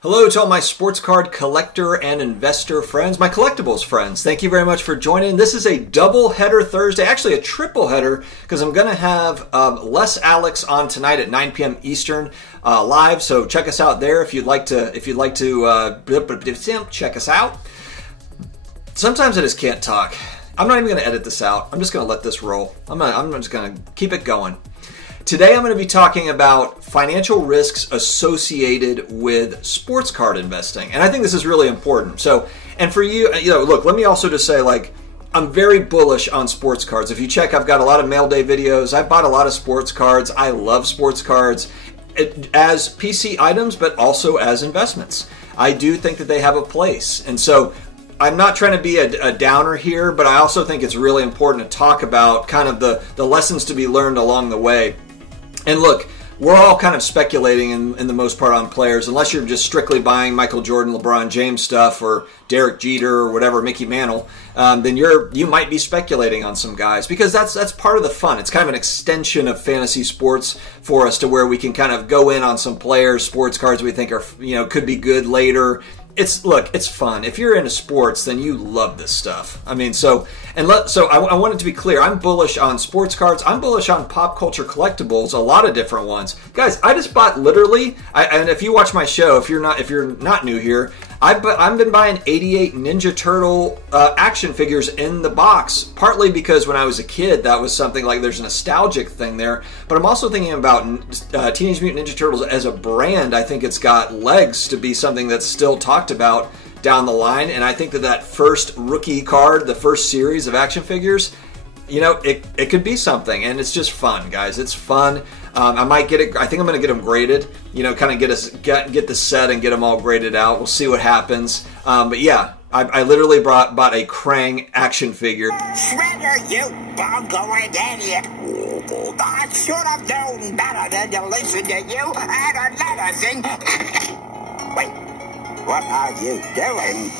Hello to all my sports card collector and investor friends, my collectibles friends. Thank you very much for joining. This is a double header Thursday, actually a triple header, because I'm going to have Les Alex on tonight at 9 p.m. Eastern live. So check us out there if you'd like to check us out. Sometimes I just can't talk. I'm not even going to edit this out. I'm just going to let this roll. I'm just going to keep it going. Today I'm going to be talking about financial risks associated with sports card investing. And I think this is really important. So, and for you, look, let me also just say, like, I'm very bullish on sports cards. If you check, I've got a lot of mail day videos. I bought a lot of sports cards. I love sports cards as PC items, but also as investments. I do think that they have a place. And so I'm not trying to be a downer here, but I also think it's really important to talk about kind of the lessons to be learned along the way. And look, we're all kind of speculating in the most part on players, unless you're just strictly buying Michael Jordan, LeBron James stuff, or Derek Jeter, or whatever, Mickey Mantle. Then you might be speculating on some guys, because that's part of the fun. It's kind of an extension of fantasy sports for us, to where we can kind of go in on some players, sports cards we think are could be good later. It's fun. If you're into sports, then you love this stuff. I mean, I want it to be clear. I'm bullish on sports cards. I'm bullish on pop culture collectibles, a lot of different ones. Guys, I just bought literally, and if you watch my show, if you're not new here, I've been buying 88 Ninja Turtle action figures in the box, partly because when I was a kid, that was something like there's a nostalgic thing there. But I'm also thinking about Teenage Mutant Ninja Turtles as a brand. I think it's got legs to be something that's still talked about down the line. And I think that first rookie card, the first series of action figures, it could be something. And it's just fun, guys. It's fun. I might get it. I think I'm going to get them graded. Kind of get the set and get them all graded out. We'll see what happens. But yeah, I literally bought a Krang action figure. Shredder, you bungled idiot! I should have known better than to listen to you and another thing. Wait, what are you doing?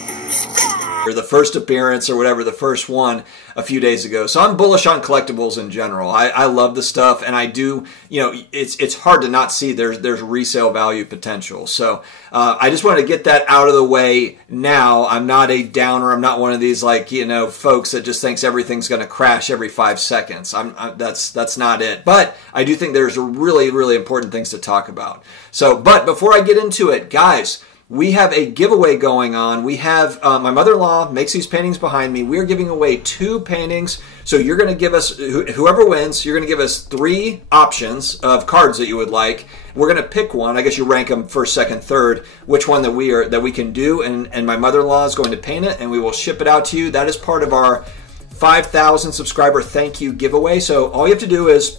Or the first appearance, or whatever, the first one a few days ago. So I'm bullish on collectibles in general. I love the stuff, and I do, it's hard to not see there's resale value potential. So I just wanted to get that out of the way now. I'm not a downer. I'm not one of these folks that just thinks everything's going to crash every 5 seconds. That's not it. But I do think there's really, really important things to talk about. So, but before I get into it, guys, we have a giveaway going on. We have, my mother-in-law makes these paintings behind me. We're giving away 2 paintings. So you're going to give us, whoever wins, you're going to give us 3 options of cards that you would like. We're going to pick one. I guess you rank them first, second, third, which one that we can do. And my mother-in-law is going to paint it, and we will ship it out to you. That is part of our 5,000 subscriber thank you giveaway. So all you have to do is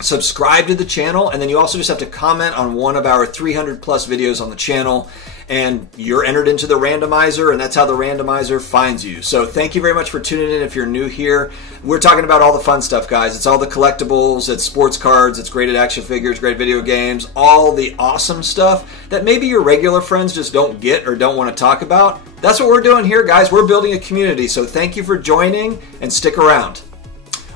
subscribe to the channel, and then you also just have to comment on one of our 300 plus videos on the channel, and you're entered into the randomizer, and that's how the randomizer finds you. So thank you very much for tuning in if you're new here. We're talking about all the fun stuff, guys. It's all the collectibles, it's sports cards, it's graded action figures, great video games, all the awesome stuff that maybe your regular friends just don't get or don't want to talk about. That's what we're doing here, guys. We're building a community, so thank you for joining, and stick around.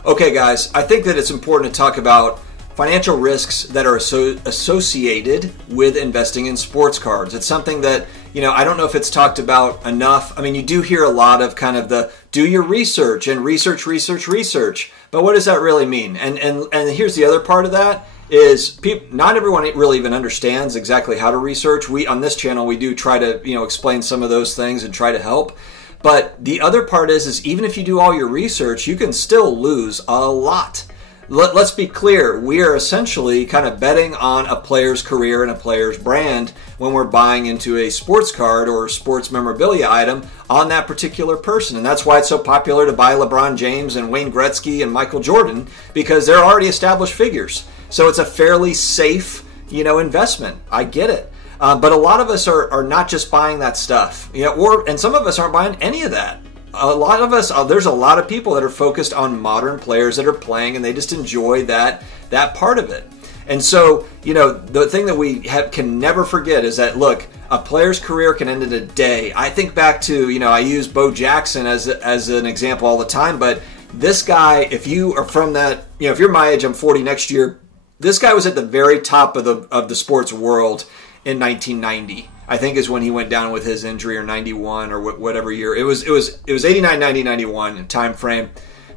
Okay, guys, I think that it's important to talk about financial risks that are associated with investing in sports cards. It's something that, I don't know if it's talked about enough. I mean, you do hear a lot of kind of the do your research and research. But what does that really mean? And here's the other part of that is not everyone really even understands exactly how to research. On this channel, we do try to, explain some of those things and try to help. But the other part is even if you do all your research, you can still lose a lot. Let's be clear. We are essentially kind of betting on a player's career and a player's brand when we're buying into a sports card or sports memorabilia item on that particular person. And that's why it's so popular to buy LeBron James and Wayne Gretzky and Michael Jordan, because they're already established figures. So it's a fairly safe, investment. I get it. But a lot of us are not just buying that stuff, and some of us aren't buying any of that. A lot of us, there's a lot of people that are focused on modern players that are playing, and they just enjoy that part of it. And so, the thing that we can never forget is that, look, a player's career can end in a day. I think back to, I use Bo Jackson as an example all the time, but this guy, if you are from that, if you're my age, I'm 40 next year, this guy was at the very top of the sports world. in 1990. I think is when he went down with his injury, or 91, or whatever year. It was 89, 90, 91 time frame.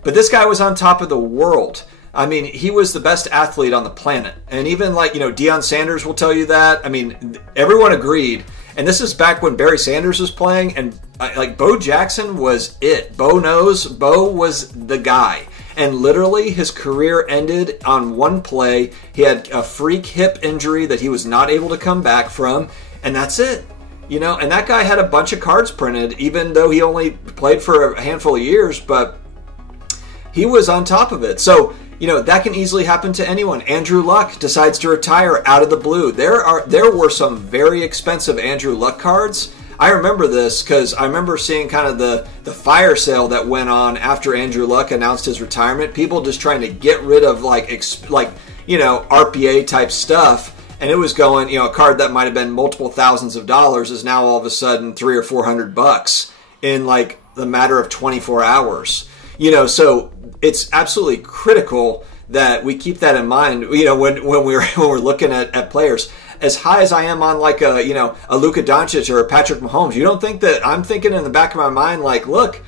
But this guy was on top of the world. I mean, he was the best athlete on the planet. And even like, Deion Sanders will tell you that. I mean, everyone agreed. And this is back when Barry Sanders was playing, and like Bo Jackson was it. Bo was the guy. And literally his career ended on one play. He had a freak hip injury that he was not able to come back from. And that's it, and that guy had a bunch of cards printed, even though he only played for a handful of years, but he was on top of it. So, that can easily happen to anyone. Andrew Luck decides to retire out of the blue. There were some very expensive Andrew Luck cards. I remember this because I remember seeing kind of the fire sale that went on after Andrew Luck announced his retirement. People just trying to get rid of RPA type stuff. And it was going, a card that might have been multiple thousands of dollars is now all of a sudden $300 or $400 in like the matter of 24 hours. So it's absolutely critical that we keep that in mind. When we're looking at players. As high as I am on like a Luka Doncic or a Patrick Mahomes, you don't think that I'm thinking in the back of my mind like, look,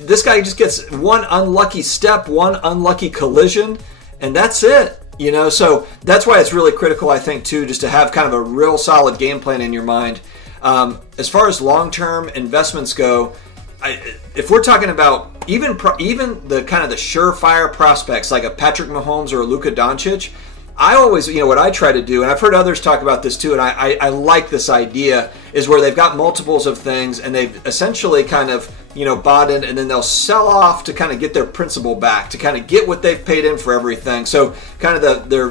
this guy just gets one unlucky step, one unlucky collision, and that's it. So that's why it's really critical, I think, too, just to have kind of a real solid game plan in your mind. As far as long-term investments go, if we're talking about even the kind of the surefire prospects like a Patrick Mahomes or a Luka Doncic, I always, what I try to do, and I've heard others talk about this too, and I like this idea, is where they've got multiples of things and they've essentially kind of, bought in, and then they'll sell off to kind of get their principal back, to kind of get what they've paid in for everything. So kind of they're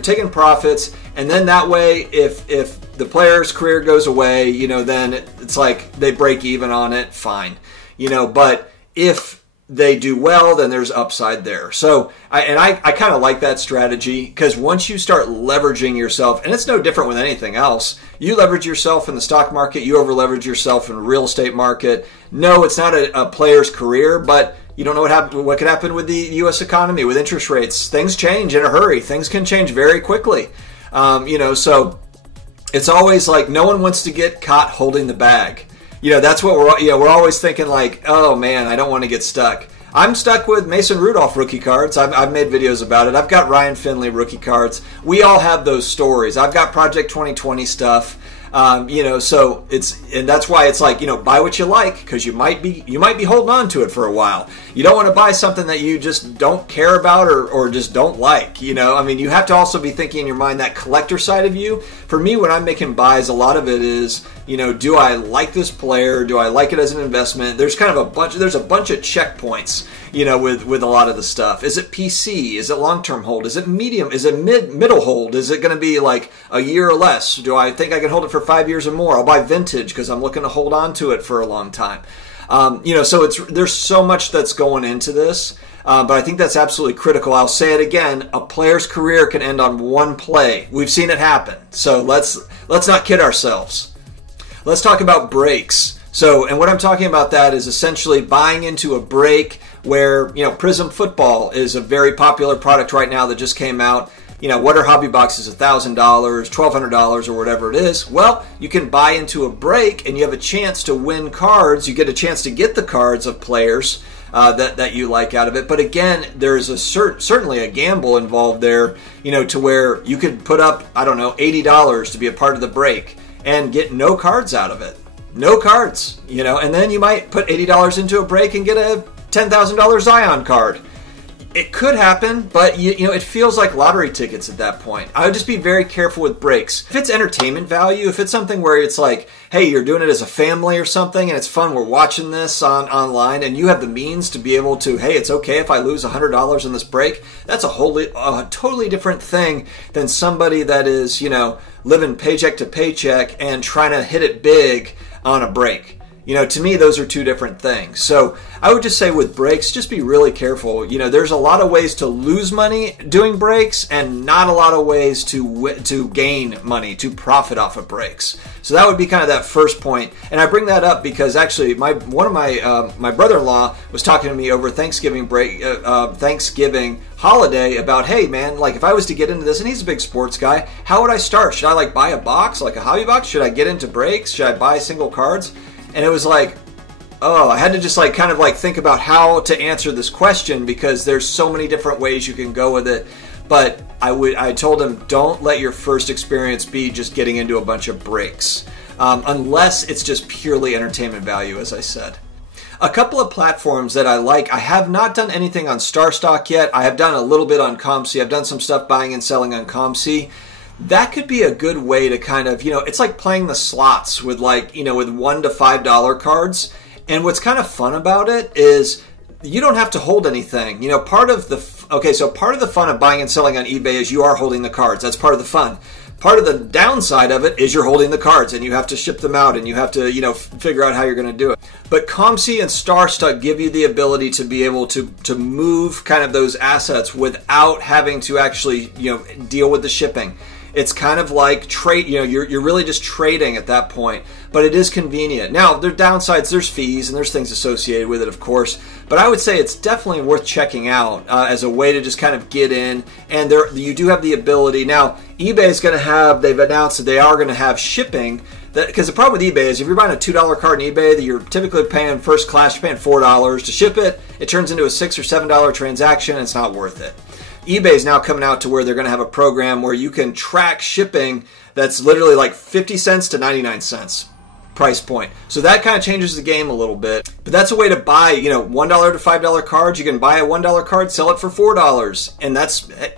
taking profits, and then that way, if the player's career goes away, then it's like they break even on it, fine. But if they do well, then there's upside there. So I kind of like that strategy, because once you start leveraging yourself, and it's no different with anything else, you leverage yourself in the stock market, you over leverage yourself in the real estate market. No, it's not a player's career, but you don't know what could happen with the U.S. economy, with interest rates. Things change in a hurry. Things can change very quickly. So it's always like no one wants to get caught holding the bag. That's what we're always thinking like, oh man, I don't want to get stuck. I'm stuck with Mason Rudolph rookie cards. I've made videos about it. I've got Ryan Finley rookie cards. We all have those stories. I've got Project 2020 stuff. So and that's why it's like, buy what you like, because you might be holding on to it for a while. You don't want to buy something that you just don't care about or just don't like. You have to also be thinking in your mind that collector side of you. For me, when I'm making buys, a lot of it is, do I like this player? Do I like it as an investment? There's kind of there's a bunch of checkpoints, with a lot of the stuff. Is it PC? Is it long-term hold? Is it medium? Is it middle hold? Is it going to be like a year or less? Do I think I can hold it for 5 years or more? I'll buy vintage because I'm looking to hold on to it for a long time. So there's so much that's going into this. But I think that's absolutely critical. I'll say it again. A player's career can end on one play. We've seen it happen. So let's not kid ourselves. Let's talk about breaks. So, and what I'm talking about that is essentially buying into a break where, Prism Football is a very popular product right now that just came out. What are hobby boxes? $1,000, $1,200, or whatever it is. Well, you can buy into a break and you have a chance to win cards. You get a chance to get the cards of players that you like out of it. But again, there's certainly a gamble involved there, to where you could put up, $80 to be a part of the break and get no cards out of it. No cards, and then you might put $80 into a break and get a $10,000 Zion card. It could happen, but it feels like lottery tickets at that point. I would just be very careful with breaks. If it's entertainment value, if it's something where it's like, hey, you're doing it as a family or something, and it's fun, we're watching this online, and you have the means to be able to, hey, it's okay if I lose $100 in this break, that's a totally different thing than somebody that is, living paycheck to paycheck and trying to hit it big on a break. You know, to me, those are two different things. So I would just say with breaks, just be really careful. You know, there's a lot of ways to lose money doing breaks and not a lot of ways to gain money, to profit off of breaks. So that would be kind of that first point. And I bring that up because actually one of my brother-in-law was talking to me over Thanksgiving holiday about, hey man, like if I was to get into this, and he's a big sports guy, how would I start? Should I like buy a box, like a hobby box? Should I get into breaks? Should I buy single cards? And it was like, oh, I had to just like kind of like think about how to answer this question because there's so many different ways you can go with it. But I told him, don't let your first experience be just getting into a bunch of breaks, unless it's just purely entertainment value, as I said. A couple of platforms that I like, I have not done anything on StarStock yet. I have done a little bit on ComC. I've done some stuff buying and selling on ComC. That could be a good way to kind of, you know, it's like playing the slots with like, you know, with $1 to $5 cards. And what's kind of fun about it is you don't have to hold anything. You know, part of the fun of buying and selling on eBay is you are holding the cards. That's part of the fun. Part of the downside of it is you're holding the cards and you have to ship them out and you have to, you know, figure out how you're going to do it. But ComC and StarStock give you the ability to be able to move kind of those assets without having to actually, you know, deal with the shipping. It's kind of like trade, you know, you're really just trading at that point, but it is convenient. Now, there are downsides, there's fees, and there's things associated with it, of course, but I would say it's definitely worth checking out as a way to just kind of get in, and you do have the ability. Now, eBay is going to have, they've announced that they are going to have shipping, because the problem with eBay is if you're buying a $2 card in eBay that you're typically paying first class, you're paying $4 to ship it, it turns into a $6 or $7 transaction, and it's not worth it. eBay is now coming out to where they're going to have a program where you can track shipping that's literally like 50 cents to 99 cents price point. So that kind of changes the game a little bit. But that's a way to buy, you know, $1 to $5 cards. You can buy a $1 card, sell it for $4, and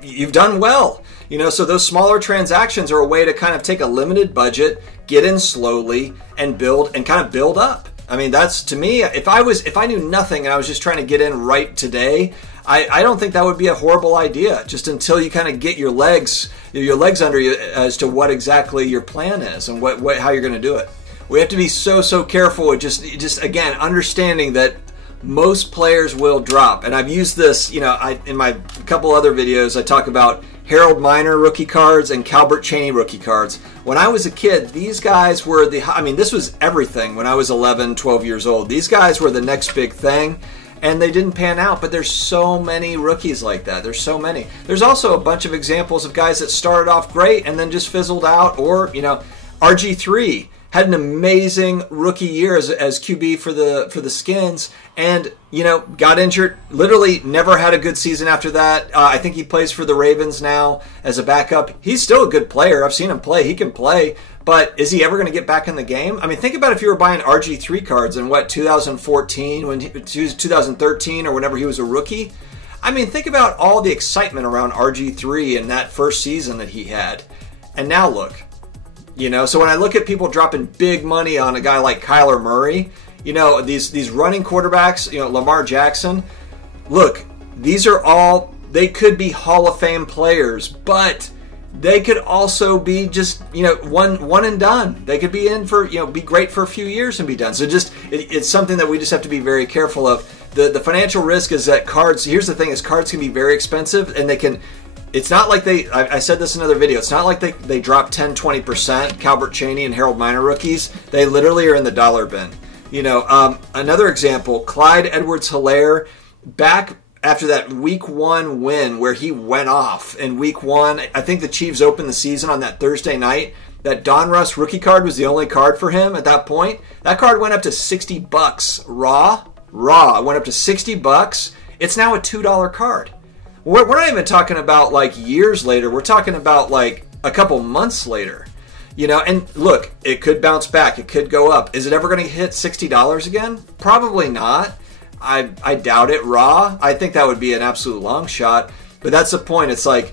you've done well. You know, so those smaller transactions are a way to kind of take a limited budget, get in slowly, and build and kind of build up. I mean, that's, to me, if I knew nothing and I was just trying to get in right today, I don't think that would be a horrible idea, just until you kind of get your legs under you as to what exactly your plan is and how you're going to do it. We have to be so careful with just again, understanding that most players will drop. And I've used this, you know, in my couple other videos, I talk about Harold Miner rookie cards and Calbert Cheaney rookie cards. When I was a kid, these guys were this was everything when I was 11, 12 years old. These guys were the next big thing. And they didn't pan out, but there's so many rookies like that. There's so many. There's also a bunch of examples of guys that started off great and then just fizzled out. Or, you know, RG3 had an amazing rookie year as QB for the Skins, and, you know, got injured. Literally never had a good season after that. I think he plays for the Ravens now as a backup. He's still a good player. I've seen him play. He can play. But is he ever going to get back in the game? I mean, think about if you were buying RG3 cards in 2014, 2013, or whenever he was a rookie. I mean, think about all the excitement around RG3 in that first season that he had. And now look, you know, so when I look at people dropping big money on a guy like Kyler Murray, you know, these running quarterbacks, you know, Lamar Jackson, look, these are all, they could be Hall of Fame players, but they could also be just, you know, one and done. They could be in for, you know, be great for a few years and be done. So just, it's something that we just have to be very careful of. The financial risk is that cards, here's the thing, is cards can be very expensive, and they can, it's not like I said this in another video, it's not like they drop 10, 20%, Calbert Cheaney and Harold Miner rookies. They literally are in the dollar bin. You know, another example, Clyde Edwards-Hillaire, back after that week 1 win where he went off in week 1, I think the Chiefs opened the season on that Thursday night. That Don Russ rookie card was the only card for him at that point. That card went up to $60 raw. It went up to $60. It's now a $2 card. We're not even talking about like years later. We're talking about like a couple months later. You know, and look, it could bounce back. It could go up. Is it ever going to hit $60 again? Probably not. I doubt it raw. I think that would be an absolute long shot. But that's the point. It's like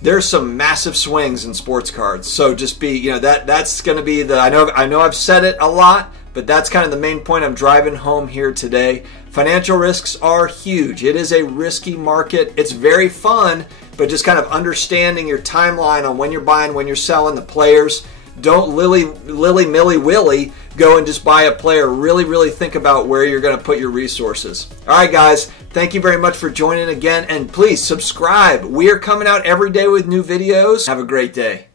there's some massive swings in sports cards. So just be, you know, that's going to be the, I know I've said it a lot, but that's kind of the main point I'm driving home here today. Financial risks are huge. It is a risky market. It's very fun, but just kind of understanding your timeline on when you're buying, when you're selling, the players. Don't lilly-milly willy go and just buy a player. Really think about where you're going to put your resources. All right, guys. Thank you very much for joining again. And please subscribe. We are coming out every day with new videos. Have a great day.